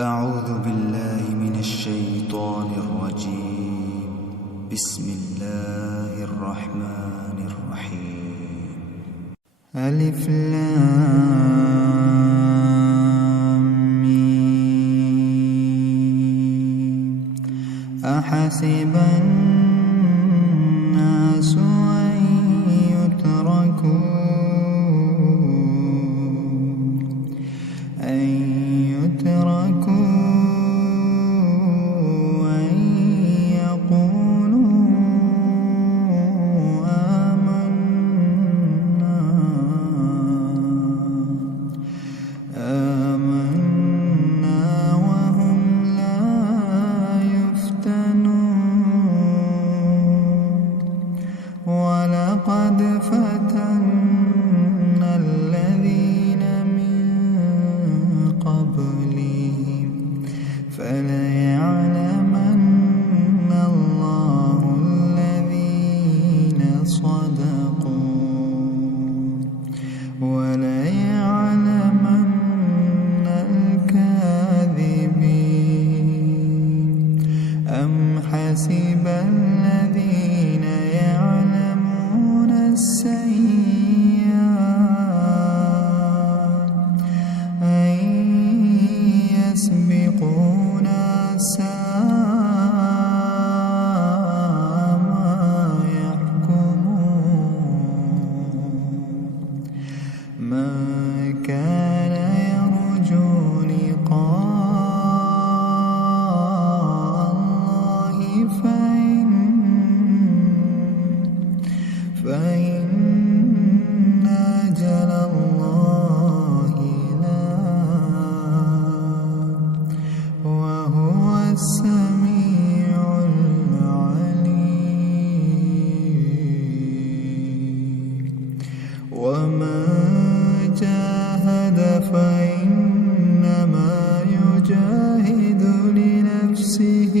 أعوذ بالله من الشيطان الرجيم. بسم الله الرحمن الرحيم. ألف لام ميم. أحسب الناس أن يتركوا أن يقولوا آمنا وهم لا يفتنون. ولقد فتنا الذين من قبلهم فليعلمن الله الذين صدقوا وليعلمن الكاذبين. أم حسب الذين يعلمون السيئات أن يسبقونا ساء ما يحكمون. من كان يرجو لقاء الله فإن أجل الله لآت وهو السميع العليم. ومن جاهد فإنما يجاهد لنفسه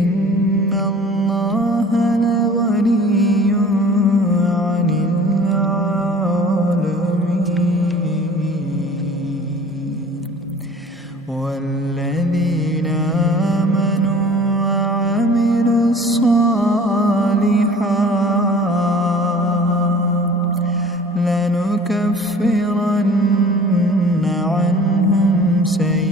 إن الله لغني عن العالمين. والذين آمنوا وعملوا الصالحات لنكفرن عنهم سيئاتهم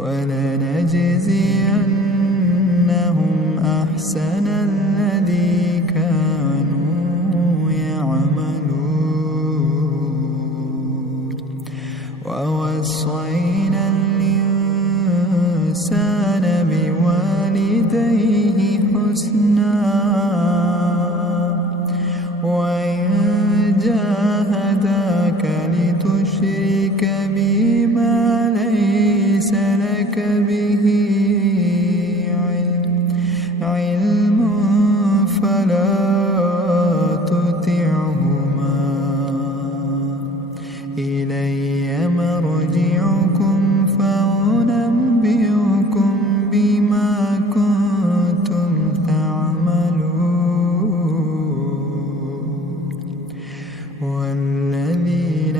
ولنجزينهم أحسن الذي كانوا يعملون. ووصينا الإنسان بوالديه حسنا وإن جاهداك لتشرك بي ما ليس لك به علم فلا تطعهما. إلي مرجعكم فأنبئكم بما كنتم تعملون. والذين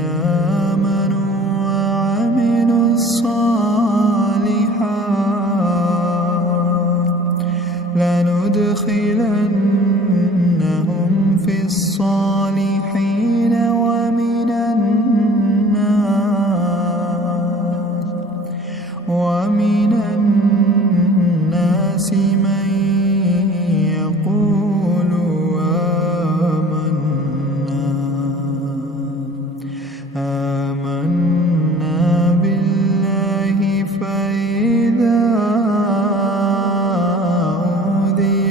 آمنوا وعملوا الصالحات لندخلنهم في الصالحين ومن الناس من يقول آمنا بالله فإذا أوذي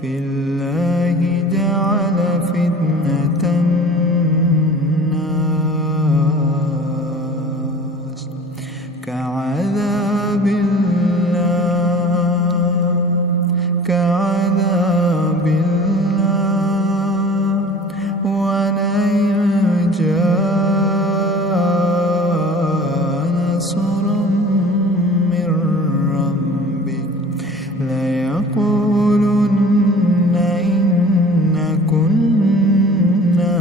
في الله جعل فتنة الناس كعذاب الله ولئن جاء نصر من ربك ليقولن إنا كنا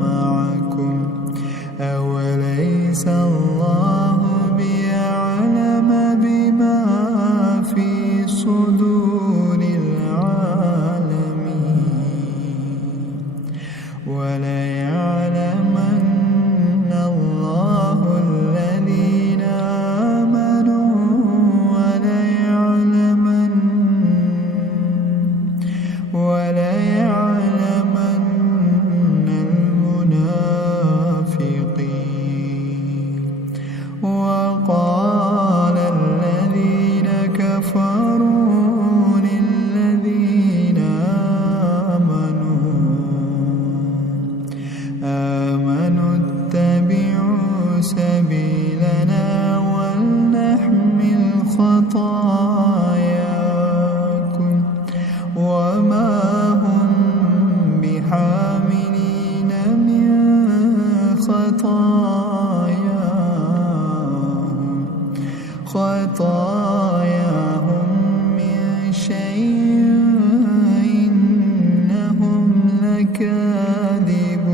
معكم أوليس الله بأعلم بما في صدور العالمين وليعلمن الله الذين آمنوا وليعلمن المنافقين وقال الذين كفروا للذين آمنوا اتبعوا سبيلنا ولنحمل خطاياكم وما هم بحاملين من خطاياهم من شيء إنهم لكاذبون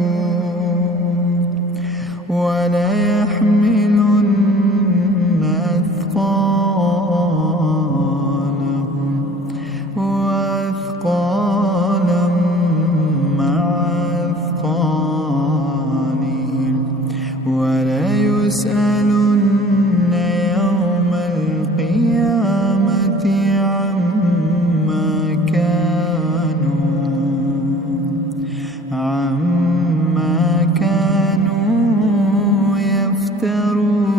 وليحملن أثقالهم مع أثقالهم وليسألن يوم القيامة عما كانوا يفترون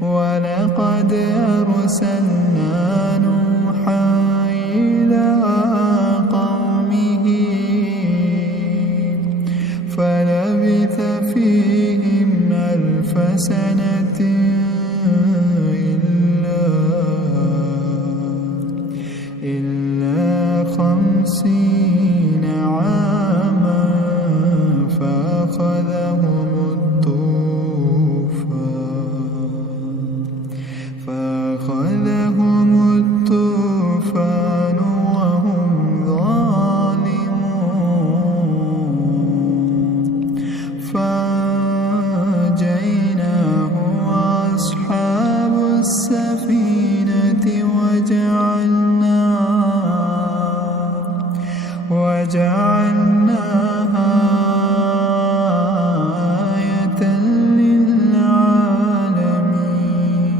ولقد أرسلنا نوحا إلى قومه فلبث فيهم 1000 سنة إلا 50 عاما فأخذهم الطوفان وهم ظالمون فأنجيناه وأصحاب السفينة وجعلناها آية للعالمين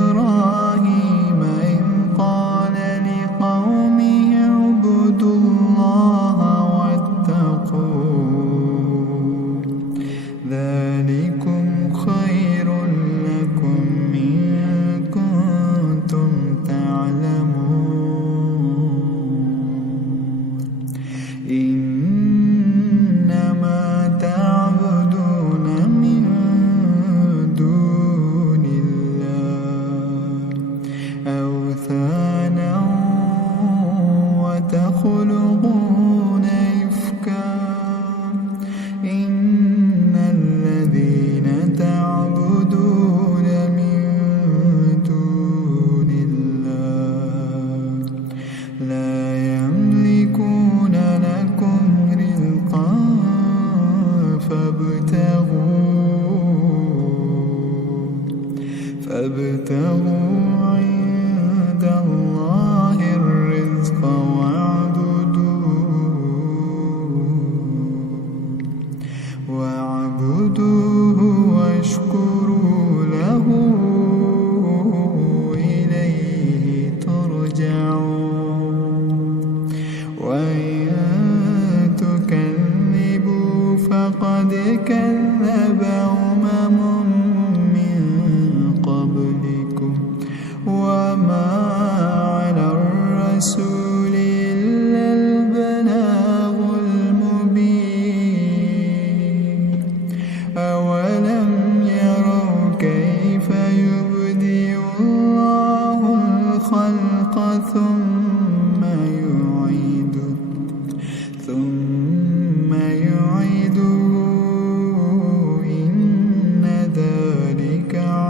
وإبراهيم إذ قال لقومه اعبدوا الله واتقوه ذلكم خير لكم إن كنتم تعلمون إنما تعبدون من دون الله أوثانا وتخلقون إفكا إن الذين تعبدون من دون الله لا يملكون لكم رزقا فابتغوا عند الله